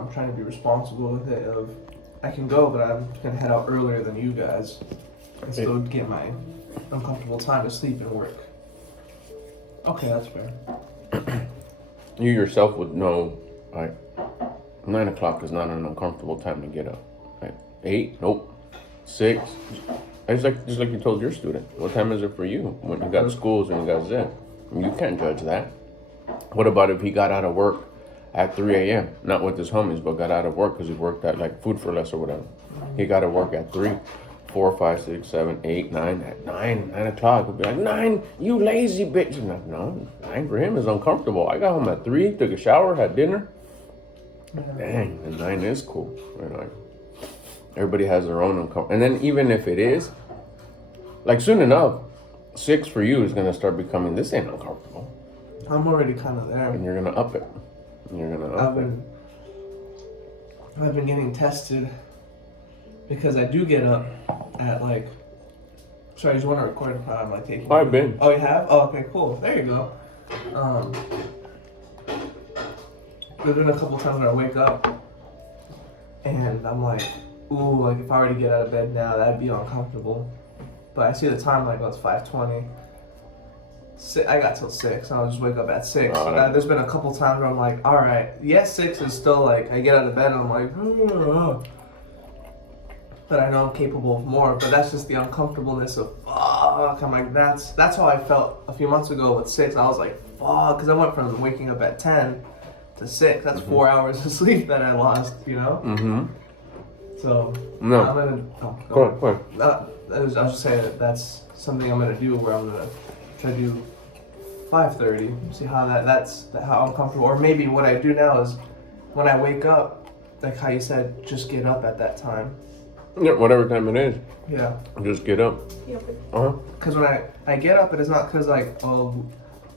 I'm trying to be responsible with it. Of I can go, but I'm gonna head out earlier than you guys and still get my uncomfortable time to sleep and work. Okay, that's fair. You yourself would know, like, 9 o'clock is not an uncomfortable time to get up. Like, 8, nope. 6. It's like just like you told your student. What time is it for you when you got schools and you got Zip? You can't judge that. What about if he got out of work at 3 a.m. Not with his homies, but got out of work because he worked at like Food for Less or whatever. He got to work at 3, 4, 5, 6, 7, 8, 9. At 9 o'clock, he'll be like, 9, you lazy bitch. And like, no, 9 for him is uncomfortable. I got home at 3, took a shower, had dinner. Dang, and 9 is cool. Right? Like, everybody has their own uncomfortable. And then even if it is, like soon enough, 6 for you is gonna start becoming, this ain't uncomfortable. I'm already kind of there. And you're gonna up it. I've been getting tested because I do get up at like. Sorry, I just want to record if I'm like taking. I've been. Oh, you have? Oh, okay, cool. There you go. There's been a couple times where I wake up and I'm like, ooh, like if I were to get out of bed now, that'd be uncomfortable. But I see the time like, oh, it's 5:20. I got till 6. I'll just wake up at 6. There's been a couple times where I'm like, all right, yes, 6 is still like, I get out of bed and I'm like, but I know I'm capable of more. But that's just the uncomfortableness of fuck. I'm like, that's how I felt a few months ago with 6. I was like, fuck, because I went from waking up at 10 to 6. That's 4 hours of sleep that I lost, you know. So no, I'm gonna. Go ahead. I was just saying that's something I'm gonna do where I'm gonna try to do 5:30. See how that's how I'm comfortable. Or maybe what I do now is when I wake up, like how you said, just get up at that time. Yeah, whatever time it is. Yeah. Just get up. Because when I get up, it is not because like, oh,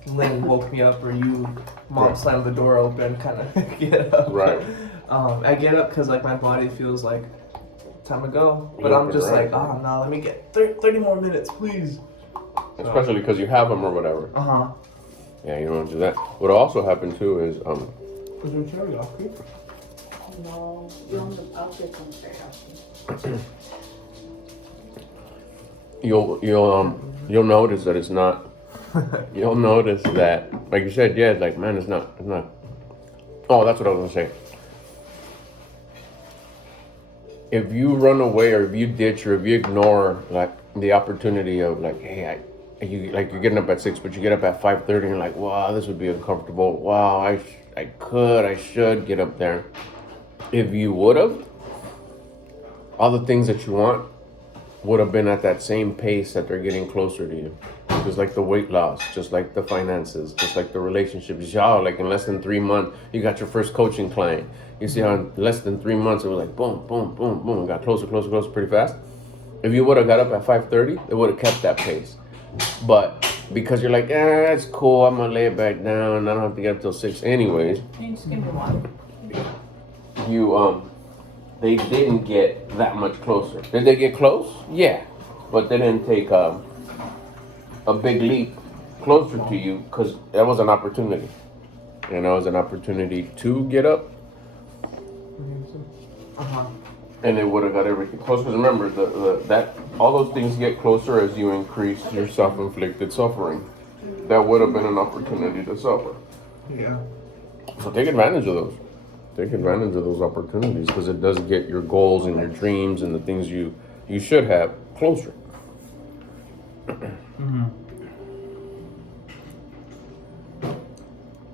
Lynn woke me up or you, mom slammed the door open, kind of get up. Right. I get up because like my body feels like time to go, but I'm just like, oh no, let me get 30 more minutes, please. Especially because you have them or whatever. Yeah, you don't want to do that. What also happened too is Is there teriyaki? No, I'll get some teriyaki. You'll notice that it's not. You'll notice that, like you said, yeah, it's like, man, it's not. Oh, that's what I was gonna say. If you run away or if you ditch or if you ignore like the opportunity of like, hey, you're getting up at 6, but you get up at 5:30 and you're like, wow, this would be uncomfortable. Wow, I should get up there. If you would have, all the things that you want would have been at that same pace that they're getting closer to you. Just like the weight loss, just like the finances, just like the relationships. Y'all, like in less than 3 months, you got your first coaching client. You see how in less than 3 months, it was like boom, boom, boom, boom. Got closer pretty fast. If you would have got up at 5:30, it would have kept that pace. But because you're like, it's cool, I'm gonna lay it back down. I don't have to get up till 6 anyways. Can you just give me one? They didn't get that much closer. Did they get close? Yeah. But they didn't take a big leap closer to you because that was an opportunity. And that was an opportunity to get up. And it would have got everything close. Because remember, that all those things get closer as you increase your self-inflicted suffering. That would have been an opportunity to suffer. Yeah. So take advantage of those. Take advantage of those opportunities because it does get your goals and your dreams and the things you should have closer.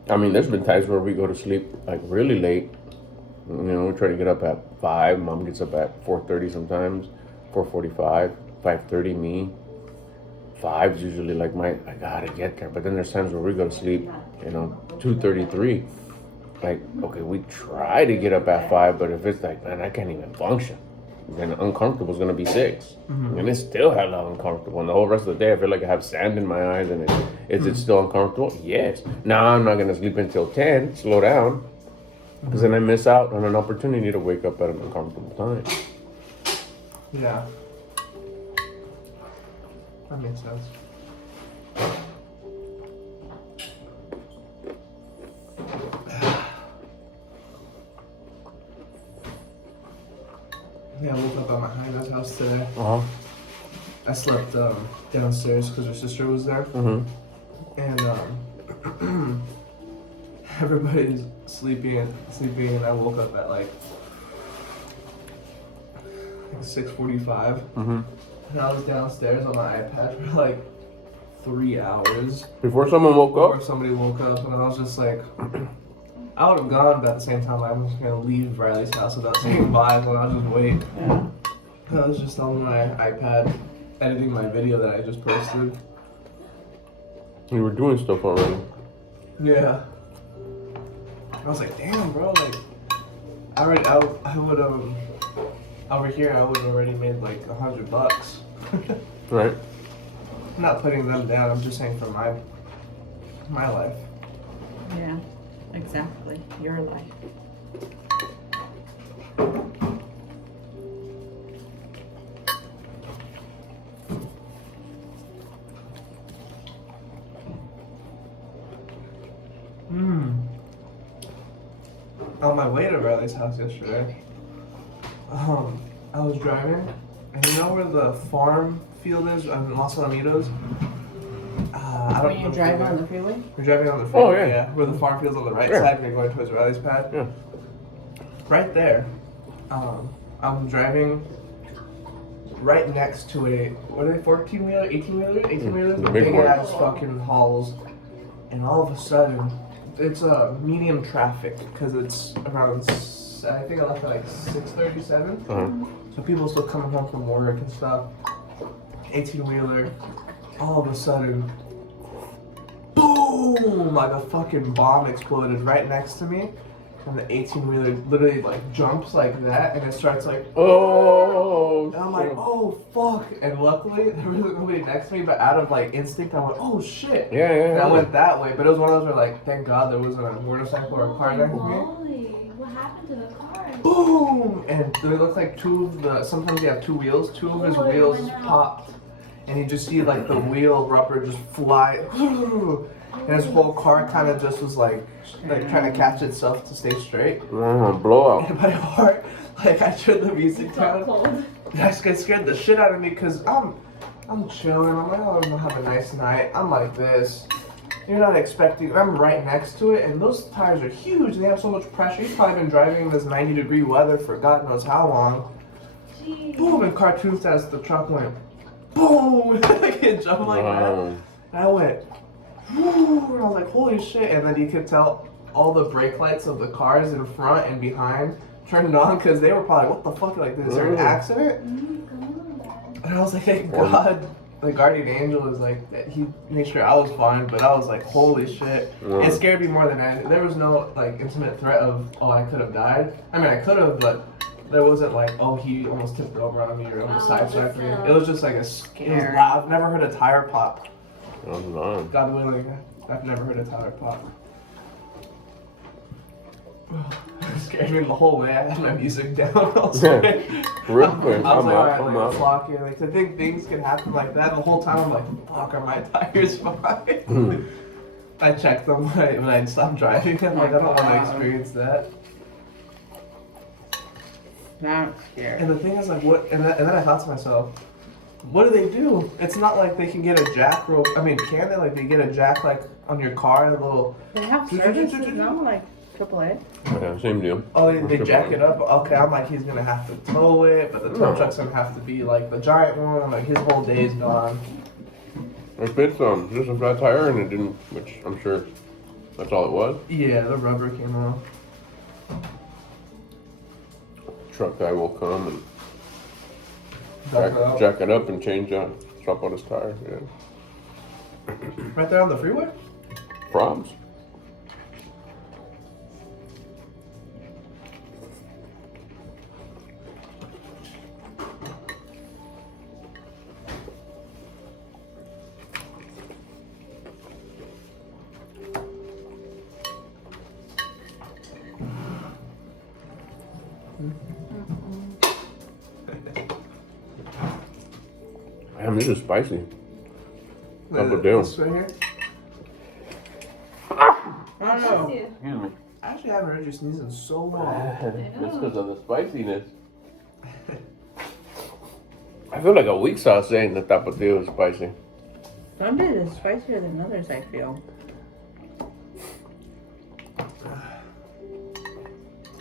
I mean, there's been times where we go to sleep like really late. You know, we try to get up at 5. Mom gets up at 4:30 sometimes, 4:45, 5:30 me. 5's usually like I gotta get there. But then there's times where we go to sleep, 2:33. Like, okay, we try to get up at 5, but if it's like, man, I can't even function, then uncomfortable is gonna be 6. And it's still hella uncomfortable. And the whole rest of the day, I feel like I have sand in my eyes. And is it still uncomfortable? Yes. Now I'm not gonna sleep until 10. Slow down, because then I miss out on an opportunity to wake up at an uncomfortable time. Yeah. That makes sense. Yeah, I woke up at my Hyna's house today. Uh huh. I slept downstairs because her sister was there, Mm-hmm. and everybody's sleeping, and I woke up at like 6:45, Mm-hmm. and I was downstairs on my iPad for like 3 hours Before someone woke before up. somebody woke up, and I was just like, I would have gone, but at the same time, I was gonna leave Riley's house without saying bye, and I'll just wait. Yeah. I was just on my iPad editing my video that I just posted. You were doing stuff already. Yeah. I was like, damn, bro, like, I would over here, I would have already made like $100. Right. I'm not putting them down. I'm just saying for my life. Yeah, exactly. Your life. On my way to Riley's house yesterday, I was driving, and you know where the farm field is in Los Alamitos? I don't When you know. drive on the freeway? We're driving on the freeway. Oh, yeah. Where the farm field's on the right Yeah. side, and you're going towards Riley's pad. Yeah. Right there, I'm driving right next to a, what are they, 14-wheeler, 18-wheeler? 18-wheelers? The big Big ones. ass fucking hauls. And all of a sudden, it's medium traffic because it's around, I think I left at like 6:37. Uh-huh. So people still coming home from work and stuff. 18-wheeler, all of a sudden, boom! Like a fucking bomb exploded right next to me. And the 18-wheeler literally like jumps like that, and it starts like, Oh. and I'm like, oh fuck! And luckily there wasn't nobody next to me, but out of like instinct, I went, oh shit! Yeah, And yeah. I went that way, but it was one of those where like, thank God there wasn't a motorcycle or a car next to me. Molly, what happened to the car? Boom! And they look like two of the, sometimes you have two wheels, two of his Oh, it wheels went out. popped. And you just see like the wheel rubber just fly. And his whole car kind of just was like trying to catch itself to stay straight. Blowout. And my heart, like I turned the music So down. cold. That scared the shit out of me because I'm chilling. I'm like, oh, I'm gonna have a nice night. I'm like this. You're not expecting. I'm right next to it, and those tires are huge. They have so much pressure. He's probably been driving in this 90-degree weather for God knows how long. Jeez. Boom! And cartoons as the truck went. Boom! Like it jumped like that. Wow. And I went. Woo! And I was like, holy shit! And then you could tell all the brake lights of the cars in front and behind turned on because they were probably, what the fuck? Like, is there an accident? And I was like, thank God, the guardian angel is like, that he made sure I was fine, but I was like, holy shit. Yeah. It scared me more than anything. There was no, like, intimate threat of, oh, I could have died. I mean, I could have, but there wasn't like, oh, he almost tipped over on me or almost sideswiped me. It was just like it was loud. I've never heard a tire pop. Oh, no. God willing, I've never heard a tire pop. It scared me the whole way. I had my music down. I was like, Real quick. I was I'm like, out. alright, I'm like, out. flock here. Like, to think things can happen like that, the whole time I'm like, fuck, are my tires fine? I checked them when I stopped driving. I'm like, I don't want to experience that. Not scared. And the thing is, like, what? And then I thought to myself, what do they do? It's not like they can get a jack rope. I mean, can they? Like, they get a jack like on your car, a little. They have services now, like AAA. Yeah, same deal. Oh, they jack it up. Okay, I'm like, he's gonna have to tow it, but the tow No. truck's gonna have to be like the giant one. I'm like, his whole day's gone. If it's just a flat tire and it didn't, which I'm sure that's all it was, Yeah, the rubber came off. truck guy will come and Back it out. jack it up and change out, swap out his tire. Yeah. Right there on the freeway. Probs. Damn, this is spicy. Double deal. This right here. I don't know. Excuse me. I actually haven't heard you sneeze in so long. That's because of the spiciness. I feel like a weak sauce saying the tapatio is spicy. Some days it's spicier than others, I feel.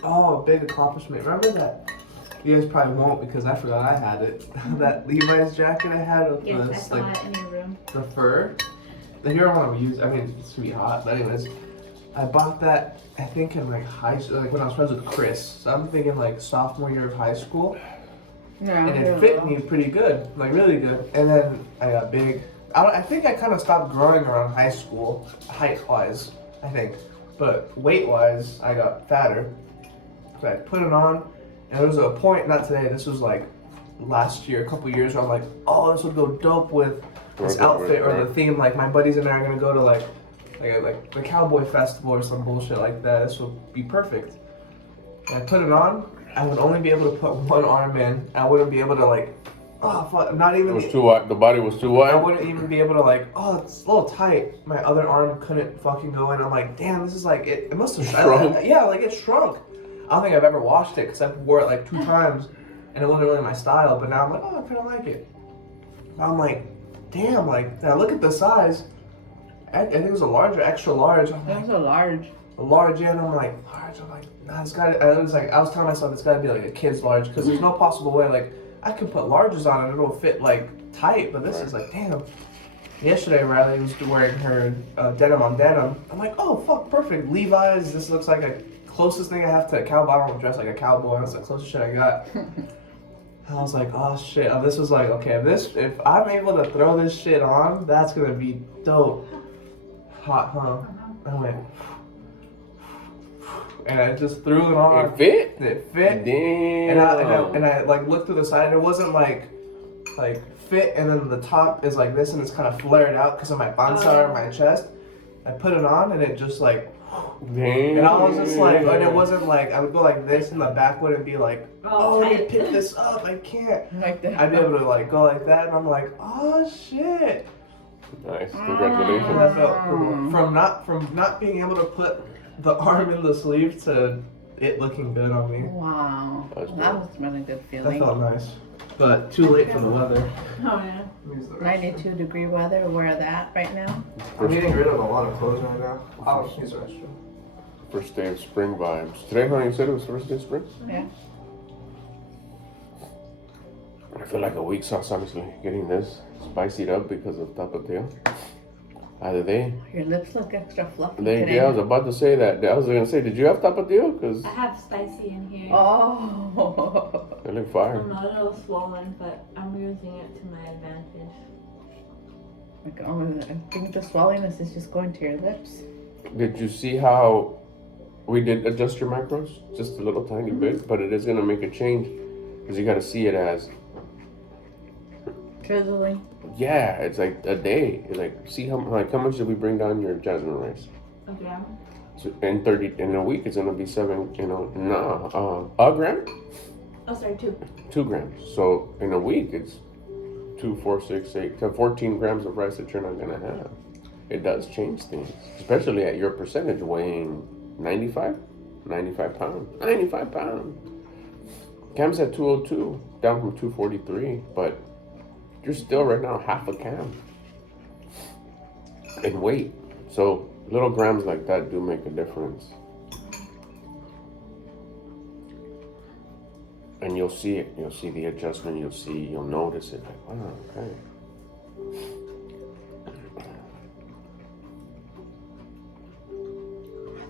Oh, big accomplishment. Remember that? You guys probably won't because I forgot I had it. That Levi's jacket I had with Yes, I the, saw like, it in your room. the fur. If you ever want to use, I mean, it's gonna be hot. But anyways, I bought that. I think in like high school, like when I was friends with Chris. So I'm thinking like sophomore year of high school, Yeah. and it fit me pretty good, like really good. And then I got big. I think I kind of stopped growing around high school, height-wise, I think, but weight-wise, I got fatter. So I put it on, and there was a point, not today. This was like last year, a couple years, where I'm like, oh, this would go dope with this outfit or the theme. Like my buddies and I are gonna go to like the cowboy festival or some bullshit like that. This would be perfect. And I put it on. I would only be able to put one arm in. I wouldn't be able to like, oh fuck, not It even. was too wide. The body was too I wide. wouldn't even be able to like, oh, it's a little tight. My other arm couldn't fucking go in. I'm like, damn, this is like it must have Shrunk? Yeah, like it shrunk. I don't think I've ever washed it because I wore it like 2 times, and it wasn't really my style. But now I'm like, oh, I kind of like it. But I'm like, damn, like now look at the size. I think it was a large or extra large. I'm like, That's a large. a large, yeah, and I'm like, large. I'm like, nah, it's got. I was like, I was telling myself it's got to be like a kid's large because there's no possible way like I can put larges on it, it'll fit like tight. But this is like, damn. Yesterday, Riley was wearing her denim on denim. I'm like, oh fuck, perfect. Levi's. This looks like a closest thing I have to a cowboy. I don't dress like a cowboy. That's the closest shit I got. I was like, oh shit. This was like, okay, if I'm able to throw this shit on, that's gonna be dope. Hot, huh? I went, and I just threw it on. It fit? It fit. Damn. And I like looked through the side. And it wasn't like fit, and then the top is like this, and it's kind of flared out because of my panza or my chest. I put it on, and it just like, Damn. and I was just like, and it wasn't like I would go like this, and the back wouldn't be like, oh, I need to pick this up. I can't. Like that. I'd be able to like go like that, and I'm like, oh shit. Nice. And Congratulations. I felt cool. From not being able to put the arm in the sleeve to it looking good on me. Wow. That's That was a really good That feeling. felt nice. But too late for the weather. Oh yeah. Use the restroom. 92-degree weather. Wear that right now. I'm getting rid of a lot of clothes right now. I'll use the restroom. First day of spring vibes. Today, honey, you said it was first day of spring? Yeah. I feel like a weak sauce, honestly. Getting this spicied up because of tapatio. Either Your lips look extra fluffy they, today. yeah, I was about to say that. I was gonna say, did you have tapatio? Because I have spicy in here. Oh. they look fire. I'm a little swollen, but I'm using it to my advantage. Like, oh, I think the swelliness is just going to your lips. Did you see how we did adjust your macros? Just a little tiny bit, but it is gonna make a change. Because you gotta see it as, Drizzling. yeah, it's like a day. It's like, see how much did we bring down your jasmine rice? Okay. So in a week, it's gonna be 7, a gram? Oh, sorry, 2. 2 grams. So in a week, it's 2, 4, 6, 8, 14 grams of rice that you're not gonna have. It does change things, especially at your percentage weighing 95 pounds. 95 pounds. Cam's at 202, down from 243, but you're still right now half a cam in weight. So little grams like that do make a difference. And you'll see it. You'll see the adjustment. You'll notice it. Like, wow, okay.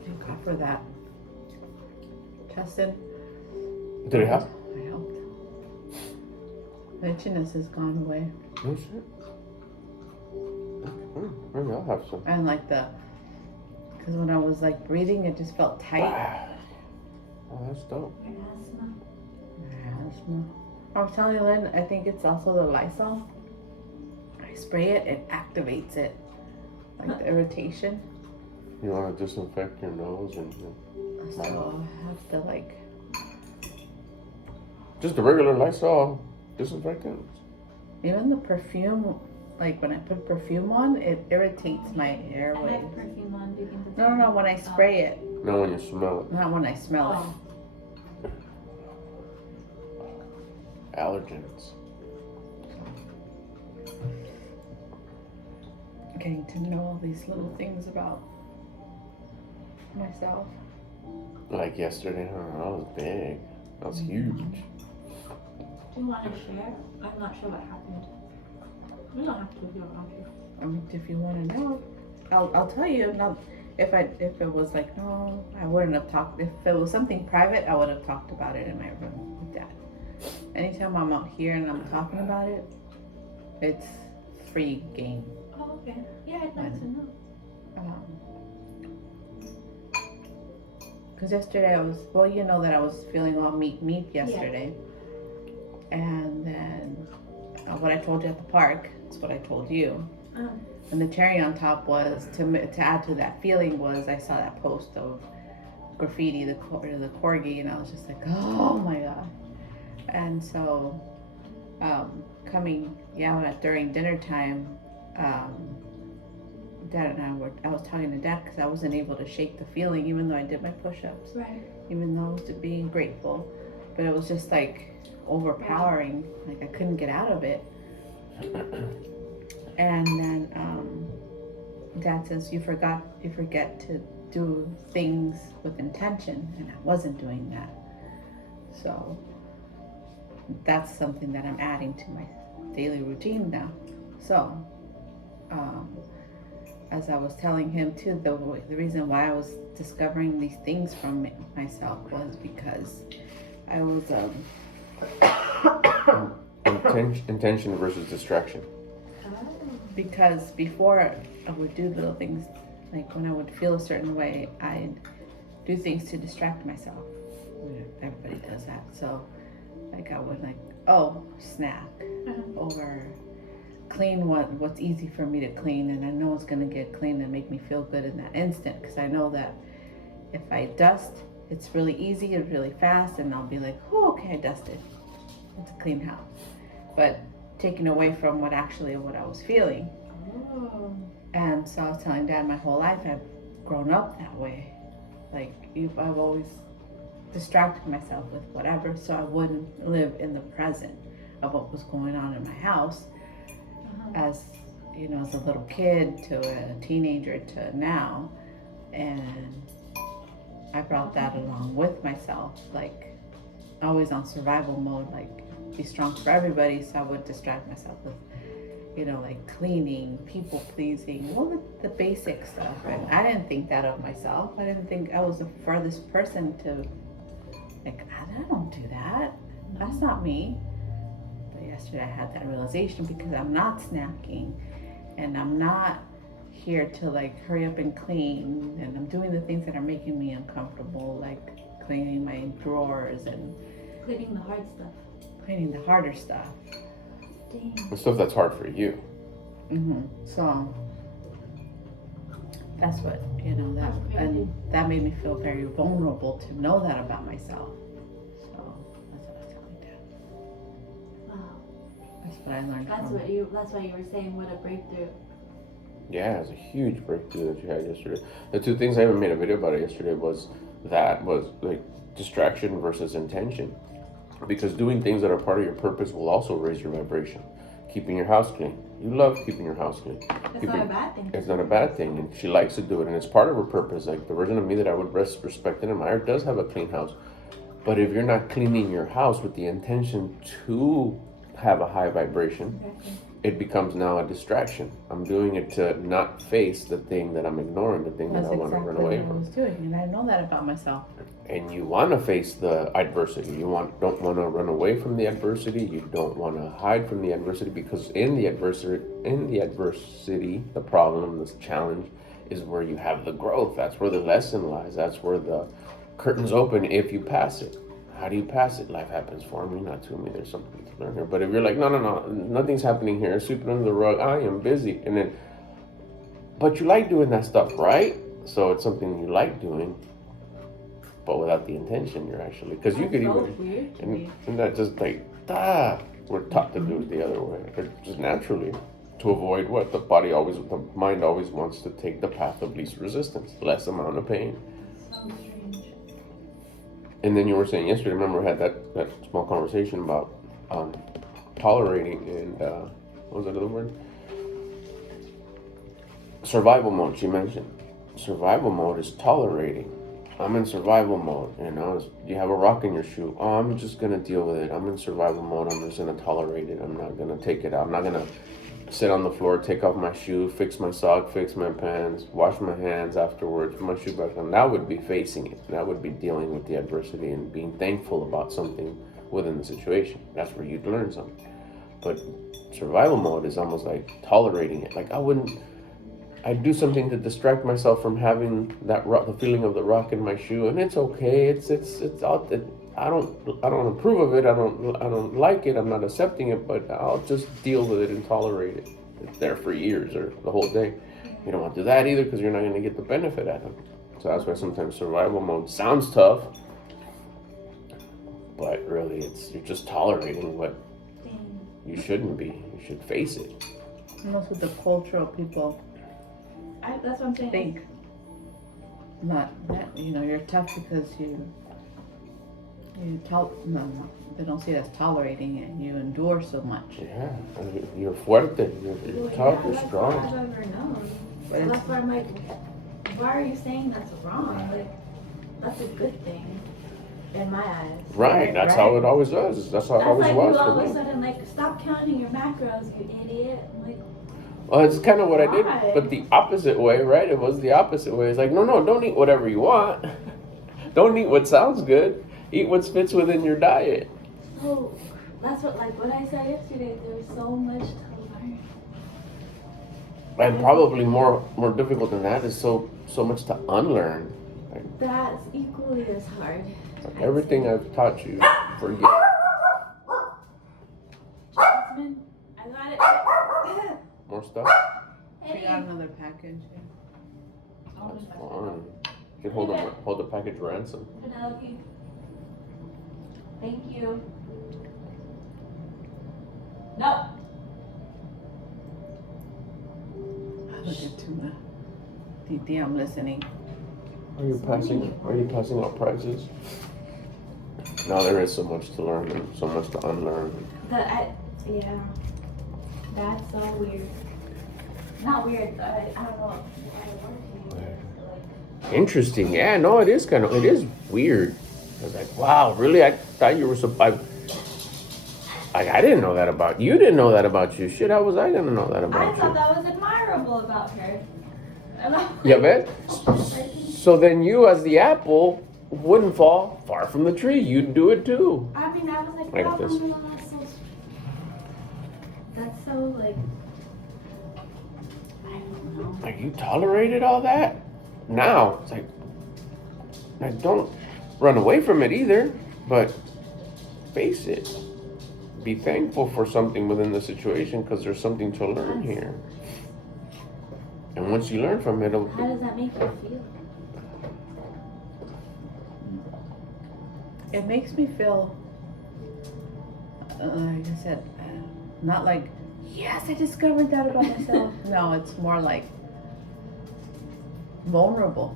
Thank God for that. Tested. Did it help? I helped. The itchiness has gone away. No shit. Maybe I'll have some. And like because when I was like breathing, it just felt tight. Oh, that's dope. Asthma. I was telling Lynn, I think it's also the Lysol. I spray it, it activates it. Like the irritation. You want to disinfect your nose and So I have to like, just the regular Lysol disinfectant. even the perfume, like when I put perfume on, it irritates my I airways. have perfume on. Do you think No, when I spray it, Not when you smell it. not when I smell it. Oh. Allergens. getting to know all these little things about myself. Like yesterday, huh? That was big. That was huge. Do you want to share? I'm not sure what happened. You don't have to if you don't want to. I mean, if you want to know, I'll tell you. Not if it was like no, I wouldn't have talked. If it was something private, I would have talked about it in my room with Dad. Anytime I'm out here and I'm talking about it, it's free game. Oh, okay. Yeah, I'd like to know. Because yesterday I was, well, you know that I was feeling all meek yesterday. And then what I told you at the park is what I told you. And the cherry on top was, to add to that feeling was, I saw that post of graffiti, the corgi, and I was just like, oh my God. And so during dinner time, Dad and I was talking to Dad because I wasn't able to shake the feeling, even though I did my push-ups, Right. even though I was being grateful, but it was just like overpowering. Like I couldn't get out of it. And then Dad says, you forget to do things with intention, and I wasn't doing that. So that's something that I'm adding to my daily routine now. So as I was telling him too, the reason why I was discovering these things from myself was because I was Intention versus distraction. because before I would do little things, like when I would feel a certain way, I'd do things to distract myself. Everybody does that. So like I would snack or clean what's easy for me to clean, and I know it's gonna get clean and make me feel good in that instant, because I know that if I dust, it's really easy and really fast, and I'll be like, oh, okay, I dusted. It's a clean house. But taken away from what I was feeling. Oh. And so I was telling Dad, my whole life I've grown up that way. Like I've always distracted myself with whatever, so I wouldn't live in the present of what was going on in my house. As you know, as a little kid to a teenager to now, and I brought that along with myself, like always on survival mode, like be strong for everybody. So I would distract myself with, like cleaning, people pleasing, all the basic stuff. And I didn't think that of myself. I didn't think I was the furthest person to, like, I don't do that. That's not me. Yesterday I had that realization, because I'm not snacking and I'm not here to like hurry up and clean, and I'm doing the things that are making me uncomfortable, like cleaning my drawers and Cleaning the hard stuff. cleaning the harder stuff. Dang. The stuff that's hard for you. So that's what That's crazy. and that made me feel very vulnerable to know that about myself. So that's what I was telling Dad. Wow. That's what I learned That's from why you were saying what a breakthrough. Yeah, it was a huge breakthrough that you had yesterday. The two things I even made a video about it yesterday was like distraction versus intention. Because doing things that are part of your purpose will also raise your vibration. Keeping your house clean. You love keeping your house clean. It's not a bad thing. It's not a bad thing, and she likes to do it, and it's part of her purpose. Like the version of me that I would respect and admire does have a clean house. But if you're not cleaning your house with the intention to have a high vibration, it becomes now a distraction. I'm doing it to not face the thing that I'm ignoring, the thing that I want to run away what I from. was doing, and I know that about myself. And you want to face the adversity. You don't want to run away from the adversity. You don't want to hide from the adversity, because in the adversity, the problem, the challenge is where you have the growth. That's where the lesson lies. That's where the curtains open if you pass it. How do you pass it? Life happens for me, not to me. There's something to learn here. But if you're like, no, nothing's happening here, sweep it under the rug, I am busy. And then, but you like doing that stuff, right? So it's something you like doing, but without the intention, you're actually, because you could That's even, weird to me. and that just like, we're taught to do it the other way. Just naturally, to avoid what? The mind always wants to take the path of least resistance, less amount of pain. So strange. And then you were saying yesterday, remember, we had that small conversation about tolerating and what was that other word? survival mode, she mentioned. Survival mode is tolerating. I'm in survival mode, you know. You have a rock in your shoe. Oh, I'm just gonna deal with it. I'm in survival mode. I'm just gonna tolerate it. I'm not gonna take it out. I'm not gonna sit on the floor, take off my shoe, fix my sock, fix my pants, wash my hands afterwards, put my shoe back on. That would be facing it. That would be dealing with the adversity and being thankful about something within the situation. That's where you'd learn something. But survival mode is almost like tolerating it. Like I'd do something to distract myself from having that rock, the feeling of the rock in my shoe, and it's okay. It's out. I don't approve of it. I don't like it. I'm not accepting it, but I'll just deal with it and tolerate it. It's there for years or the whole day. You don't want to do that either because you're not going to get the benefit out of it. So that's why sometimes survival mode sounds tough, but really you're just tolerating what you shouldn't be. You should face it. And also the cultural people That's what I'm saying. think not that you're tough because they don't see it as tolerating it. You endure so much. Yeah, you're fuerte. You're tough. You're That's strong. what I've ever known. But So that's why I'm like, why are you saying that's wrong? Like, that's a good thing in my eyes. Right. That's how it always was. That's how it That's always like was you all for of a me. sudden like, stop counting your macros, you idiot. I'm like, Well, it's kind of what I did, Why? but the opposite way, right? It was the opposite way. It's like, no, don't eat whatever you want. Don't eat what sounds good. Eat what fits within your diet. oh, that's what I said yesterday. There's so much to learn. And probably more difficult than that is so much to unlearn. That's equally as hard. Like everything I've taught you, forget. Jasmine, I got it. More stuff. we got another package. That's fun. You can hold the package ransom. Penelope. Thank you. No. Look at tuna. Titi, I'm listening. Are you passing out prizes? No, there is so much to learn and so much to unlearn. Yeah. That's so weird. Not weird. I don't know why I wanted to use it. Like, Interesting. Yeah, no, it is weird. I was like, wow, really? I thought you were I didn't know that about you. Didn't know that about you. Shit, how was I gonna know that I about thought you? that was admirable about her. And I'm Yeah, like, bet. So then you, as the apple, wouldn't fall far from the tree. You'd do it too. I mean, I was like, Like wow, this. that's so like, I don't know. Like you tolerated all that. Now it's like don't run away from it either, but face it. Be thankful for something within the situation because there's something to learn here. And once you learn from it, How does that make you feel? It makes me feel, like I said, not like, yes, I discovered that about myself. No, it's more like vulnerable.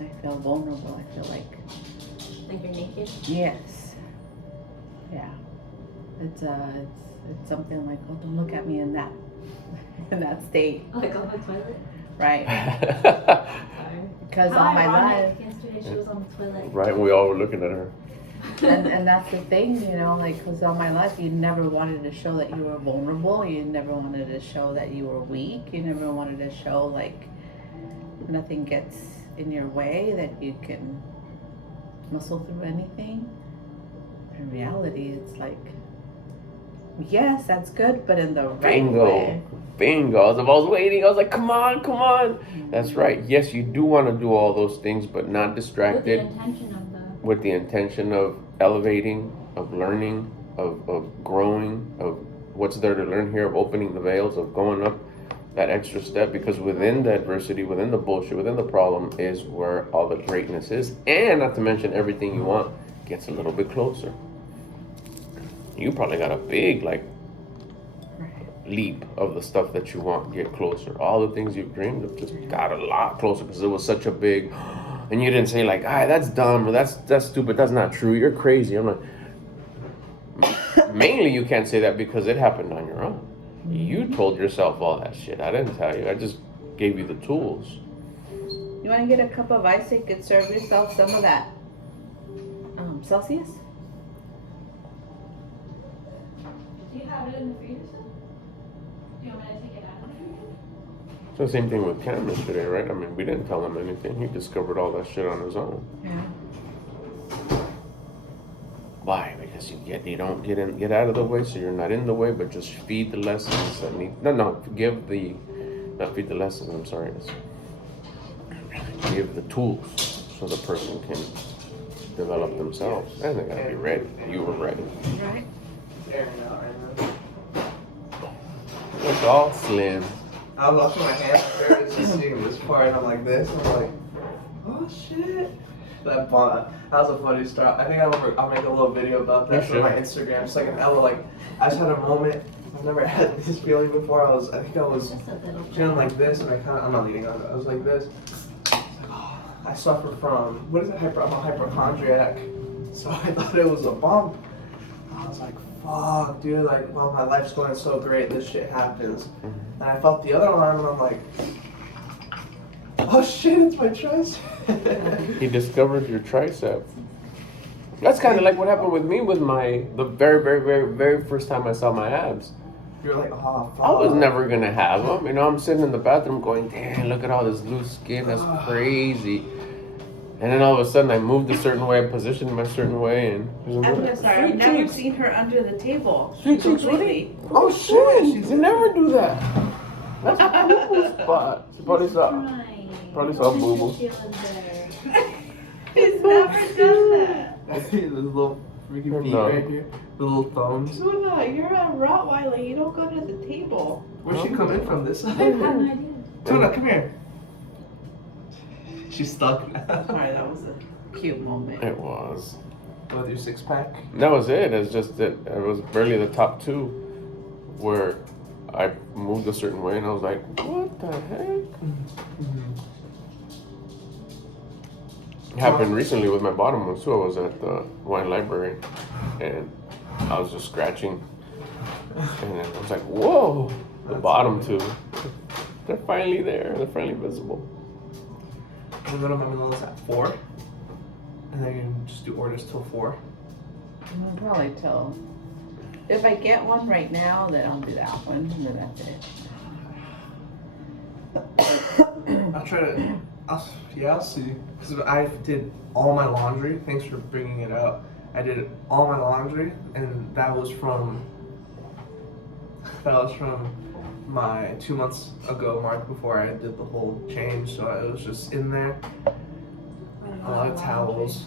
I feel vulnerable. I feel like, Like you're naked? yes. Yeah. It's something like, oh, don't look at me in that state, Like on the toilet? right? Sorry. Because How all my ironic. life, Yesterday she was on the toilet. Right, we all were looking at her. and that's the thing, like, because all my life you never wanted to show that you were vulnerable. You never wanted to show that you were weak. You never wanted to show like nothing gets in your way, that you can muscle through anything. In reality, it's like, yes, that's good, but in the right way. Bingo. I was waiting. I was like, come on. That's right. Yes, you do want to do all those things, but not With the distracted. intention of the. With the intention of elevating, of learning, of growing, of what's there to learn here, of opening the veils, of going up that extra step, because within the adversity, within the bullshit, within the problem is where all the greatness is. And not to mention everything you want gets a little bit closer. You probably got a big leap of the stuff that you want get closer. All the things you've dreamed of just got a lot closer because it was such a big. And you didn't say like, that's dumb or that's stupid, that's not true, you're crazy. I'm like, mainly you can't say that because it happened on your own. You told yourself all that shit. I didn't tell you. I just gave you the tools. You want to get a cup of ice so you could serve yourself some of that Celsius? Do you have it in the freezer still? Do you want me to take it out? It's the same thing with Cam yesterday, right? I mean, we didn't tell him anything. He discovered all that shit on his own. Yeah. Why? Because you don't get out of the way, so you're not in the way, but just feed the lessons that need. Not feed the lessons. I'm sorry. Give the tools so the person can develop themselves, and they gotta be ready. You were ready. Right. It's airing out right now. It's all slim. I was washing my hands there, just seeing this part, and I'm like this. I'm like, oh shit. That was a funny start. I think I'll make a little video about that for my Instagram. Just like an hour, like I just had a moment. I've never had this feeling before. I was feeling like this, and I'm not leaning on it. I was like this. I suffer from, what is it, I'm a hypochondriac, so I thought it was a bump. I was like, fuck, dude, like, well, my life's going so great, this shit happens. And I felt the other arm, and I'm like, oh shit, it's my tricep. He discovered your tricep. That's kind of like what happened with me with the very, very, very, very first time I saw my abs. You're like, oh, fuck. I was never gonna have them. You know, I'm sitting in the bathroom going, damn, look at all this loose skin, that's crazy. And then all of a sudden I moved a certain way, I positioned my certain way, and I'm just sorry, I've never seen her under the table. Sweet cheeks, Completely. oh shit, you never do that. That's a boo-boo spot. She probably saw a boo-boo. He's never done that. I see this little freaking feet right here. The little thumbs. Luna, you're a Rottweiler. You don't go to the table. Where'd she come in from this side? I have no idea. Luna, come here. She's stuck now. Sorry, that was a cute moment. It was. With your six pack? That was it. It's just that it was barely the top two where I moved a certain way and I was like, what the heck? It happened recently with my bottom ones too. I was at the wine library and I was just scratching and then I was like, whoa, the bottom two. They're finally there. They're finally visible. I'm gonna go to my Manila's at 4. And then you can just do orders till 4. Probably till. If I get one right now, then I'll do that one, and then that's it. I'll try to. I'll see. Because I did all my laundry. Thanks for bringing it up. I did all my laundry, and that was from my 2 months ago mark before I did the whole change. So it was just in there. A lot of towels.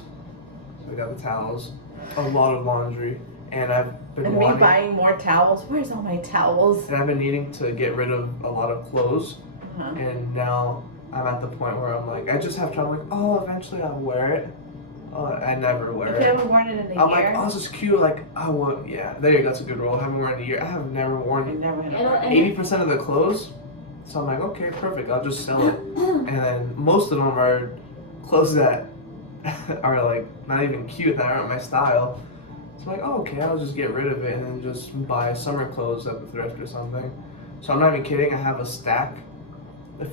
So I got the towels. A lot of laundry. And I've been And me buying more towels. Where's all my towels? And I've been needing to get rid of a lot of clothes. Uh-huh. And now I'm at the point where I'm like, I just have trouble. Like, oh, eventually I'll wear it. Oh, I never wear If it. you haven't worn it in a I'm year, like, oh, this is cute. Like, I want, yeah, there you go. That's a good rule. I haven't worn it in a year. I have never you worn never had It'll- a 80% of the clothes. So I'm like, okay, perfect. I'll just sell it. And then most of them are clothes that are like not even cute, that aren't my style. So I'm like, oh, okay, I'll just get rid of it and then just buy summer clothes at the thrift or something. So I'm not even kidding. I have a stack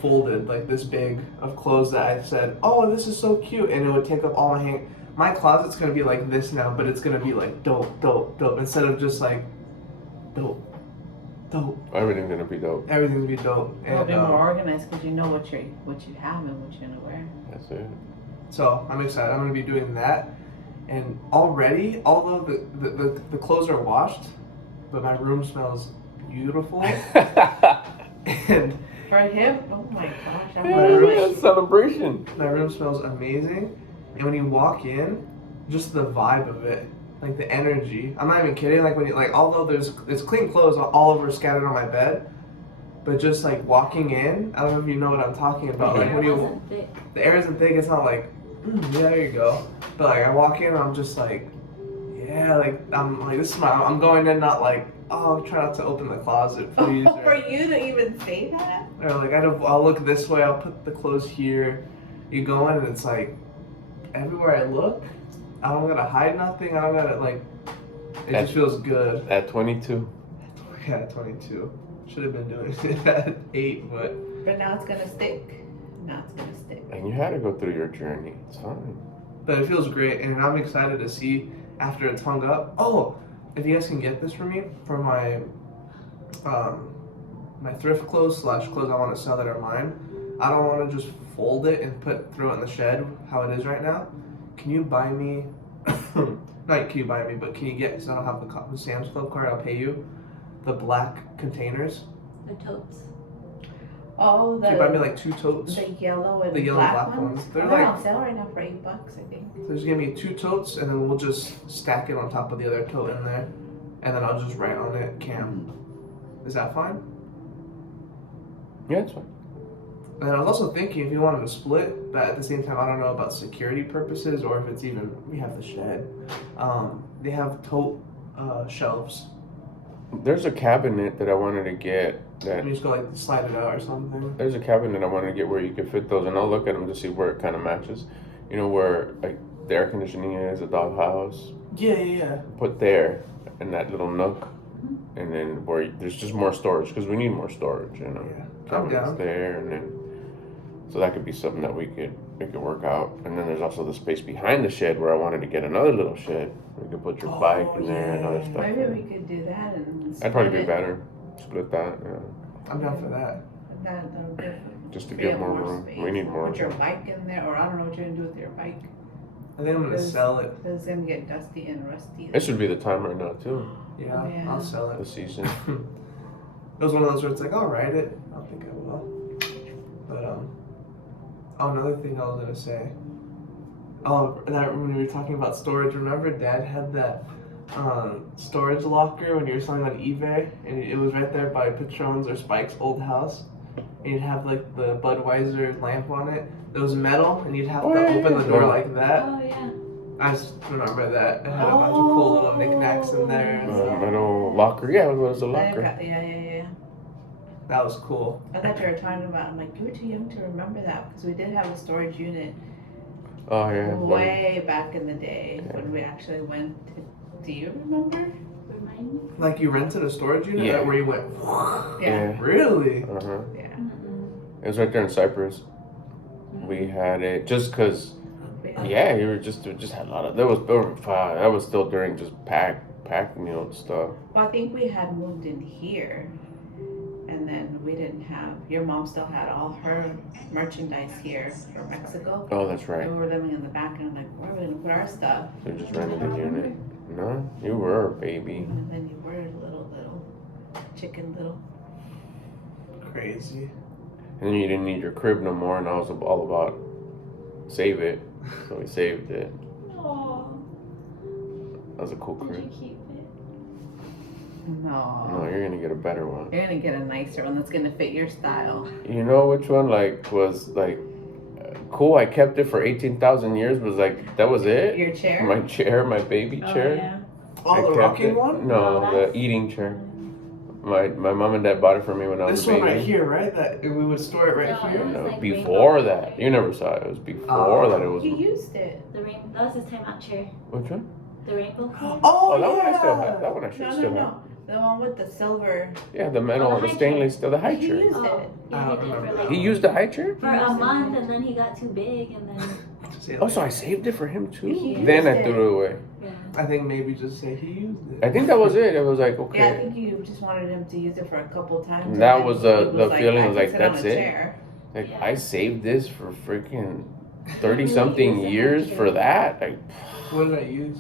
folded like this big of clothes that I said, oh, this is so cute, and it would take up all my hang. My closet's gonna be like this now, but it's gonna be like dope, dope, dope, instead of just like dope, dope. Everything's gonna be dope. Everything's gonna be dope. It'll be And more organized because you know what you have and what you're gonna wear. That's it. so I'm excited. I'm gonna be doing that. And already, although the clothes are washed, but my room smells beautiful. And For him, oh my gosh, I'm Yeah, celebration. my room smells amazing. And when you walk in, just the vibe of it, like the energy. I'm not even kidding. Like when you although there's clean clothes all over scattered on my bed, but just like walking in, I don't know if you know what I'm talking about. Like when you, the air isn't thick. It's not like, yeah, there you go. But like I walk in, and I'm just like, yeah, like I'm like this is my. I'm going in not like, oh, try not to open the closet, please. For you to even say that? Or like I'll look this way. I'll put the clothes here. You go in, and it's like everywhere I look, I don't gotta hide nothing. I don't gotta like. It just feels good. At 22. Yeah, 22. Should have been doing it at 8, but But now it's gonna stick. Now it's gonna stick. And you had to go through your journey. It's fine. But it feels great, and I'm excited to see after it's hung up. Oh, if you guys can get this for me for my my thrift clothes / clothes I want to sell that are mine. I don't want to just fold it and throw it in the shed how it is right now. Can you buy me? Not can you buy me, but can you get? Because I don't have the Sam's Club card. I'll pay you the black containers. The totes. Oh, Can you buy me the like 2 totes? the yellow and The yellow black black ones. ones. They're They're like- on sale right now for $8, I think. So just give me 2 totes, and then we'll just stack it on top of the other tote in there, and then I'll just write on it Cam. Is that fine? Yeah, it's fine. And I was also thinking if you wanted to split, but at the same time I don't know about security purposes or if it's even we have the shed. They have tote shelves. There's a cabinet that I wanted to get that You just go like slide it out or something. there's a cabinet I wanted to get where you can fit those, and I'll look at them to see where it kind of matches. You know where like the air conditioning is, the doghouse. Yeah. Put there in that little nook, and then where there's just more storage because we need more storage. You know, Yeah. I'm cabinets down. there, and then so that could be something that we could work out. And then there's also the space behind the shed where I wanted to get another little shed. We could put your Oh, bike in there and other yeah. stuff. Maybe we could do that and That'd probably be split it. better. Split that, yeah. I'm down for that. That'll be Just to free get up more room. space. We need more. Put your bike in there, or I don't know what you're gonna do with your bike. I think I'm gonna sell it. It's gonna get dusty and rusty. It should be the time right now too. Yeah, Yeah. I'll sell The it. season. It was one of those where it's like, I'll write it. I don't think I will. But oh, another thing I was gonna say. Oh, and when we were talking about storage, remember Dad had that storage locker when you were selling on eBay, and it was right there by Patron's or Spike's old house, and you'd have like the Budweiser lamp on it. It was metal, and you'd have Oh, to yeah, open yeah. the door like that. Oh yeah. I just remember that. It had a bunch of cool little knickknacks in there. Metal locker. Yeah, it was a Yeah, locker. yeah. That was cool. I thought you were talking about. I'm like, you were too young to remember that because we did have a storage unit Oh yeah. way back in the day when we actually went to. Do you remember? Remind me. Like you rented a storage unit Yeah. where you went. Yeah. Really? Uh huh. Yeah. It was right there in Cyprus. We had it just cause. Yeah, you were just had a lot of. There was still during just pack meal and stuff. Well, I think we had moved in here, and then we didn't have. Your mom still had all her merchandise here from Mexico. Oh, that's right. And we were living in the back, and I'm like, where are we gonna put our stuff? So just rented a unit. No, you were a baby. And then you were little chicken little. Crazy. And then you didn't need your crib no more, and I was all about save it. So we saved it. Oh. That was a cool Did crib. you keep it? No. No, you're gonna get a better one. You're gonna get a nicer one that's gonna fit your style. You know which one was cool? I kept it for 18,000 years. Was like that was it. Your chair. My chair, my baby Oh chair. yeah. Oh, I the kept rocking it. one? No, No, the that's- eating chair. My mom and dad bought it for me when I was This a one baby. right here, right? That we would store it right No, here. it was No, like before rainbow that, color. you never saw it. It was before Oh. that. It was You used it. That was his timeout chair. which one? The rainbow color. Oh, Oh, that one I yeah. still have. That one I should No, still no, have. no. The one with the silver. Yeah, the metal, Oh, the the high stainless steel, the high He chair. used Oh, it. yeah, I he don't did for remember like He used the high chair. for a month, and then he got too big, and then Say it Oh, like so I that. saved it for him too. He Then I used threw it away. yeah. I think maybe just say he used it. I think that was it. It was like Yeah, I okay. think you just wanted him to use it for a couple times. and That then was it the feeling I was can like, sit on that's a it? chair. Like Yeah. I saved this for freaking Really 30-something use the years high for chair. that. Like What did I use?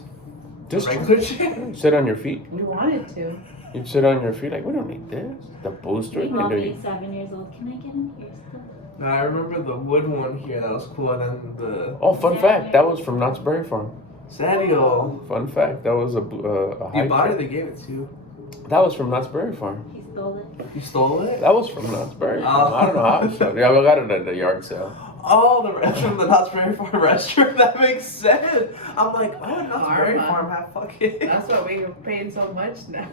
just Regular chair? sit on your feet. You wanted to. You'd sit on your feet like we don't need this. The booster. Meanwhile, and being 7 years old, can I get in here still? No, I remember the wood one here that was cool, and then the Oh, fun fact, that was from Knott's Berry Farm. Sadio. Fun fact, that was a high You bought chair. it, they gave it to you. That was from Knott's Berry Farm. He stole it. You stole it? That was from Knott's Berry Farm. Oh. I don't know how it started. Yeah, we got it at the yard sale. Oh, the rest from the Knott's Berry Farm restaurant. That makes sense. I'm like, oh, Knott's Berry Karma. Farm have fucking. That's why we're paying so much now.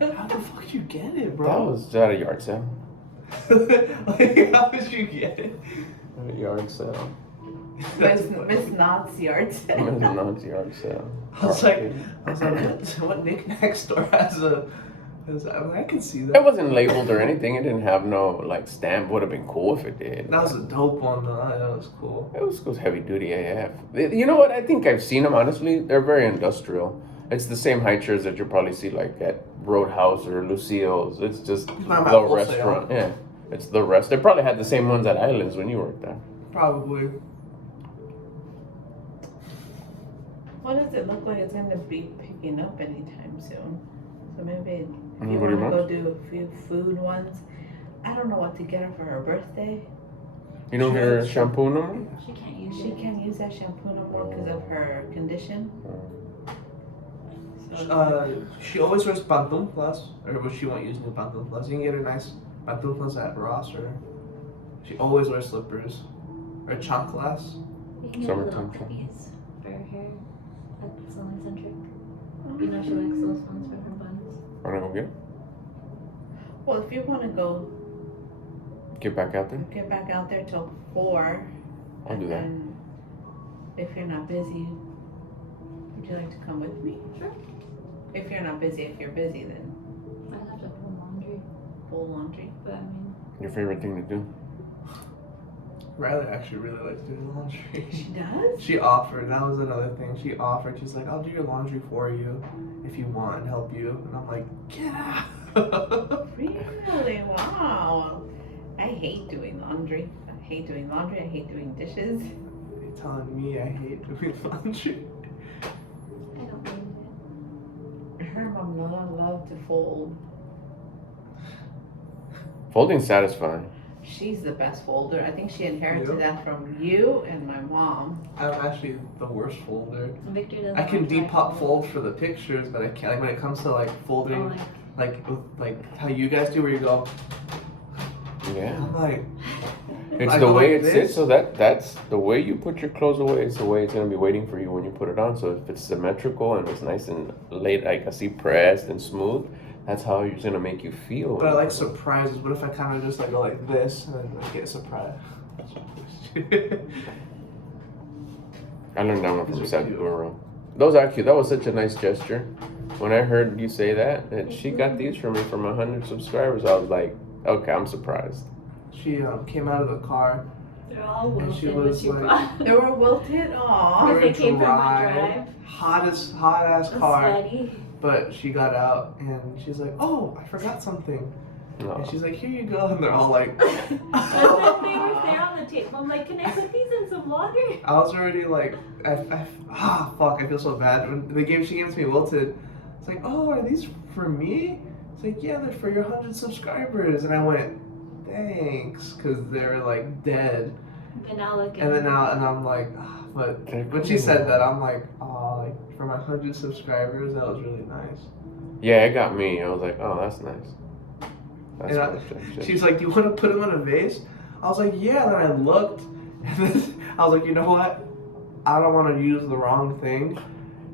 How the fuck you get it, That bro? was at a yard sale. Like, how did you get it? At a yard sale. That's Miss Knott's yard It sale. was a Knott's yard sale. I was like, what knickknack store has a I can see It that. wasn't labeled or anything. It didn't have no like stamp. Would have been cool if it did. That was a dope one though. That was cool. It was heavy duty AF. You know what? I think I've seen them, honestly. They're very industrial. It's the same high chairs that you probably see like at Roadhouse or Lucille's. It's just Talking the about wholesale. restaurant. Yeah. It's the rest. They probably had the same ones at Islands when you worked there. Probably. What does it look like it's going to be picking up anytime soon? So maybe if Mm, you what do you want to go want? do a few food ones. I don't know what to get her for her birthday. You don't get her shampoo no more? She can't use She it. can't use that shampoo no more because of her condition. So, She always wears pantuflas, or she won't use new pantuflas. You can get her nice pantuflas at Ross, or she always wears slippers or chanclas. You can get Summertime little puppies for her hair at Salon Centric. You know she likes those ones for her buns. Wanna go get it? well, if you want to go Get back out there? get back out there till 4, I'll do that. and if you're not busy, would you like to come with me? Sure. If you're not busy, if you're busy, then I'd have to pull laundry, full laundry. but I mean, Your favorite thing to do? Riley actually really likes doing laundry. She does? She offered. That was another thing. She offered. She's like, "I'll do your laundry for you if you want and help you." And I'm like, "Get out!" Really? Wow. I hate doing laundry. I hate doing laundry. I hate doing dishes. You're telling me I hate doing laundry? I don't mind it. Her mom love to fold. Folding's satisfying. She's the best folder. I think she inherited You? that from you and my mom. I'm actually the worst folder. Victor doesn't. I can like dry Depop fold for the pictures, but I can't. Like when it comes to like Oh, folding, like, like how you guys do, where you go. Yeah. I'm like, It's I the go way like it this. sits, so that's the way you put your clothes away is the way it's gonna be waiting for you when you put it on. So if it's symmetrical and it's nice and laid, like I see pressed and smooth, that's how it's gonna make you feel. but I like surprises. What if I kind of just like go like this and then like, get a surprise? I learned that one from These are cute. Sadhguru. Those are cute. That was such a nice gesture. When I heard you say that, and she got these for me from 100 subscribers, I was like, okay, I'm surprised. She came out of the car. they're all And she wilted, was which you like- brought. They were wilted. Aw. Because they Very came from a dry. drive. hot ass car. Sweaty. But she got out and she's like, "Oh, I forgot something." No. And she's like, "Here you go." And they're all like, That's when they were there on the table. I'm like, can I put these in some water? I was already like, fuck, I feel so bad. When she gave it to me wilted. It's like, "Oh, are these for me?" It's like, "Yeah, they're for your 100 subscribers." And I went, "Thanks," because they're like dead. But now look at And then and I'm like, but when she said that, I'm like, oh, like for my 100 subscribers, that was really nice. Yeah, it got me. I was like, oh, that's nice. That's And nice. She's like, "Do you want to put them in a vase?" I was like, "Yeah." Then I looked, and then I was like, "You know what? I don't want to use the wrong thing,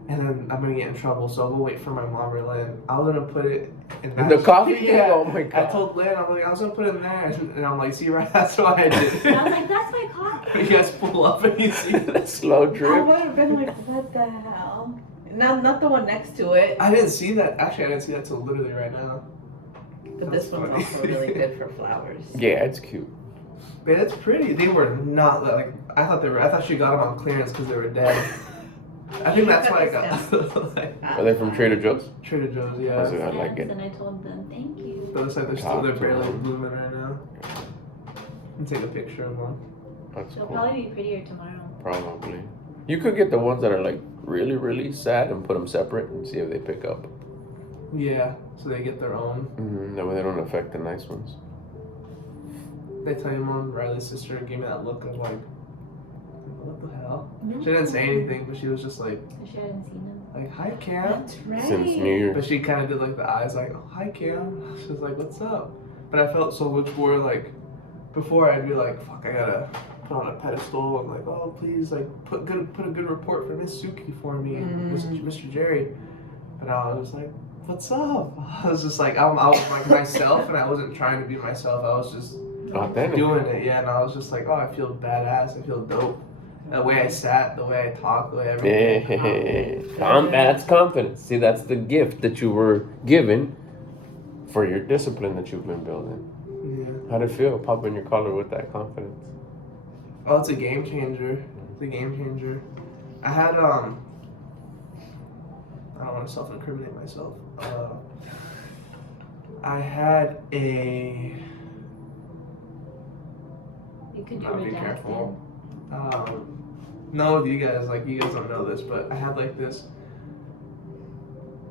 and then I'm gonna get in trouble. So I'll go wait for my mom or Lynn. I was gonna put it in In the coffee thing? Yeah. Oh my I god. told Lynn, I'm like, I was gonna put it in there, and I'm like, "See, right? That's what I did." I was like, that's my coffee. You guys pull up and you see. That slow I drip. would have been like, what the hell? Not the one next to it. I didn't see that. Actually, I didn't see that till literally right now. But That's this one's funny. also really good for flowers. Yeah, it's cute. Man, it's pretty. They were not like I thought they were. I thought she got them on clearance because they were dead. I think that's why I got like, Are they from Trader Joe's? Trader Joe's. I Yeah, like it. And I told them, thank you. but it looks like they're barely blooming right now. And take a picture of one. That's They'll cool. probably be prettier tomorrow. Probably. You could get the ones that are like really, really sad and put them separate and see if they pick up. Yeah, so they get their own. That way they don't affect the nice ones. They tell you, Mom, Riley's sister gave me that look of like, what the hell? She didn't say anything, but she was just like, I sure hadn't seen them. "Hi, Cam." That's right. Since New Year's. But she kind of did like the eyes, like, "Oh, hi, Cam." She was like, "What's up?" But I felt so much more like, before I'd be like, "Fuck, I gotta put on a pedestal." I'm like, "Oh, please, like, put a good report for Miss Suki for me, Mr. Jerry." But now I was like, "What's up?" I was just like, I'm out like myself, and I wasn't trying to be myself. I was just Authentic. doing it, yeah. And I was just like, "Oh, I feel badass. I feel dope." The way I sat, the way I talked, the way everything. That's confidence. See, that's the gift that you were given for your discipline that you've been building. Yeah. How'd it feel popping your collar with that confidence? Oh, it's a game changer. It's a game changer. I had I don't want to self-incriminate myself. I had a. You could do Gotta be redacted. careful. No, you guys don't know this, but I had like this.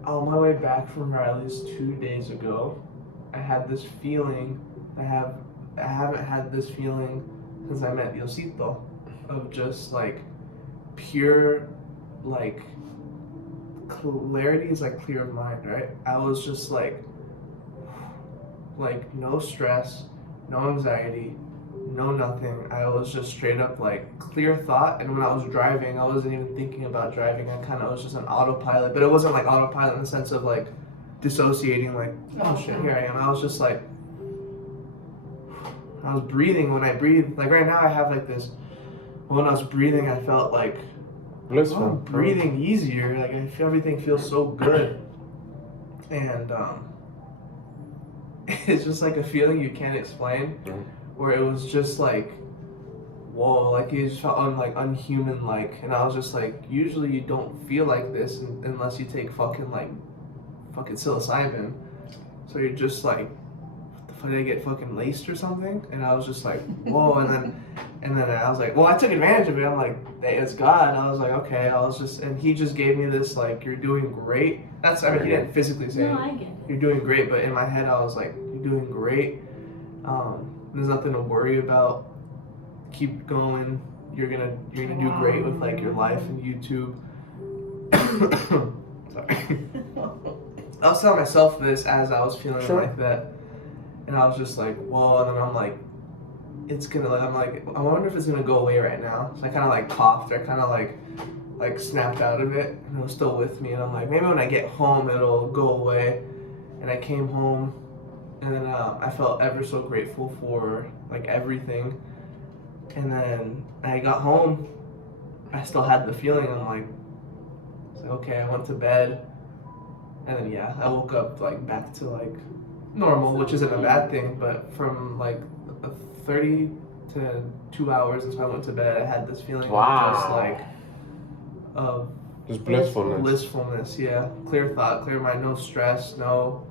On my way back from Riley's 2 days ago, I had this feeling. I haven't had this feeling since I met Diosito, of just like pure, like clarity is like clear of mind, right? I was just like no stress, no anxiety, no nothing. I was just straight up like clear thought. And when I was driving, I wasn't even thinking about driving. I kind of was just an autopilot, but it wasn't like autopilot in the sense of like dissociating, like, oh shit, here I am. I was just like, I was breathing when I breathe. Like right now I have like this, when I was breathing, I felt like, Blissful. I'm breathing easier. Like I feel everything feels so good. And it's just like a feeling you can't explain, where it was just like, whoa, like it just felt unhuman like. And I was just like, usually you don't feel like this unless you take fucking psilocybin. So you're just like, what the fuck, did I get fucking laced or something? And I was just like, whoa. And then I was like, well, I took advantage of it. I'm like, hey, it's God. I was like, okay. And he just gave me this like, you're doing great. He didn't physically say No, I get it. you're doing great, but in my head I was like, you're doing great. There's nothing to worry about. Keep going. You're gonna do great with like your life and YouTube. Sorry. I was telling myself this as I was feeling like that, and I was just like, whoa. And then I'm like, I'm like, I wonder if it's gonna go away right now. So I kind of like coughed. I kind of like snapped out of it, and it was still with me. And I'm like, maybe when I get home it'll go away. And I came home, and then I felt ever so grateful for like everything. And then I got home, I still had the feeling. I'm like, okay, I went to bed, and then I woke up like back to like normal, which isn't a bad thing. But from like 30 to 2 hours until I went to bed, I had this feeling of just like just blissfulness. Blissfulness, yeah. Clear thought, clear mind, no stress, no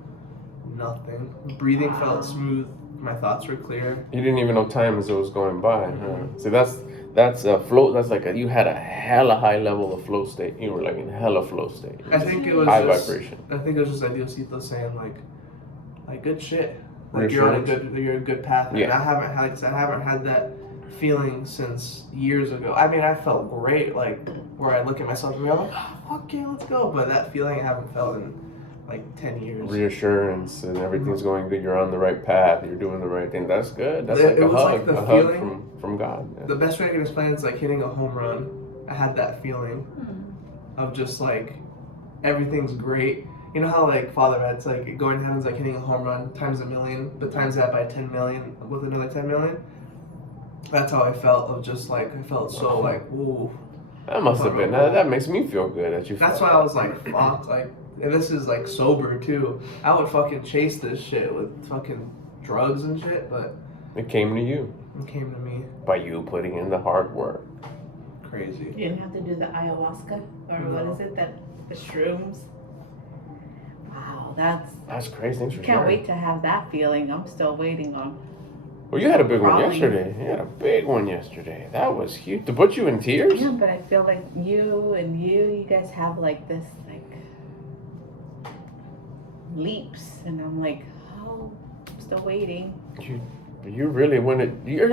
nothing. Breathing felt smooth. My thoughts were clear. You didn't even know time as it was going by. Huh? So that's a flow. That's like you had a hella high level of flow state. You were like in hella flow state. I think it was high just, vibration. I think it was just Diosito saying like good shit. Like you're a good path. And I haven't had that feeling since years ago. I mean, I felt great, like where I look at myself and I'm like, oh, fuck yeah, let's go. But that feeling I haven't felt in like 10 years. Reassurance and everything's going good. You're on the right path. You're doing the right thing. That's good. That's like It a was hug. like the a feeling, hug from God. Yeah. The best way I can explain it is like hitting a home run. I had that feeling of just like everything's great. You know how like Father Ed's like going to heaven's like hitting a home run times 1,000,000, but times that by 10 million with another 10 million. That's how I felt. Of just like I felt so like ooh. That must have been. That makes me feel good that you. That's why I was like fuck like. And this is like sober too. I would fucking chase this shit with fucking drugs and shit, but it came to you. it came to me. By you putting in the hard work. Crazy. You didn't have to do the ayahuasca or what is it, the shrooms? Wow, that's crazy. Thanks for can't sharing. wait to have that feeling. I'm still waiting on. Well, you had a big one Crawling. yesterday. You had a big one yesterday. That was huge. To put you in tears? Yeah, but I feel like you guys have like this like leaps, and I'm like, oh, I'm still waiting. You really wanted. You're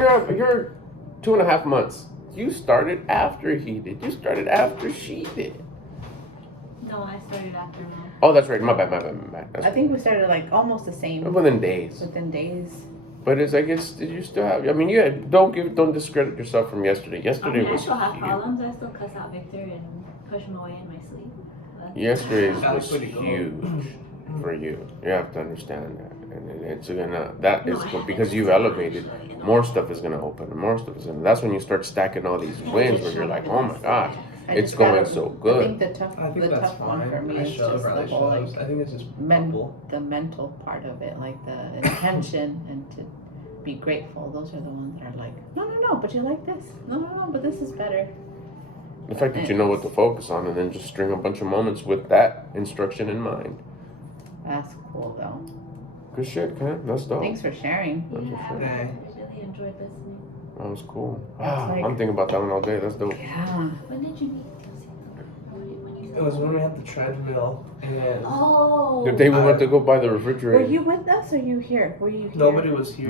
2.5 months. You started after he did. You started after she did. No, I started after that. Oh, that's right. My bad. That's I think we started like almost the same within days. within days. But it's like did you still have? I mean, you had, don't discredit yourself from yesterday. Yesterday was I still have huge. problems. I still cuss out Victor and push him away in my sleep. But Yesterday's That's was pretty cool. huge for you. You have to understand that, and it's that No, is I haven't. because you've elevated. More stuff is gonna open, and more stuff is gonna. That's when you start stacking all these wins, where you're like, oh my gosh. It's just going gotta- so I good. think the tough, I think the that's tough one fine. for me I is show just rather the whole shows. like I think it's just men, couple. the mental part of it, like the intention and to be grateful. Those are the ones that are like, no, but you like this. No, but this is better. The fact that you know what to focus on and then just string a bunch of moments with that instruction in mind. That's cool though. Good shit, Ken. That's dope. Thanks for sharing. Yeah, I Hey. really enjoyed listening. That was cool. That's like- I'm thinking about that one all day. That's dope. Yeah. When did you meet Lucy? When you It was when we had the treadmill and Oh. The day we I- went to go buy the refrigerator. Were you with us or you here? Were you here? nobody was here.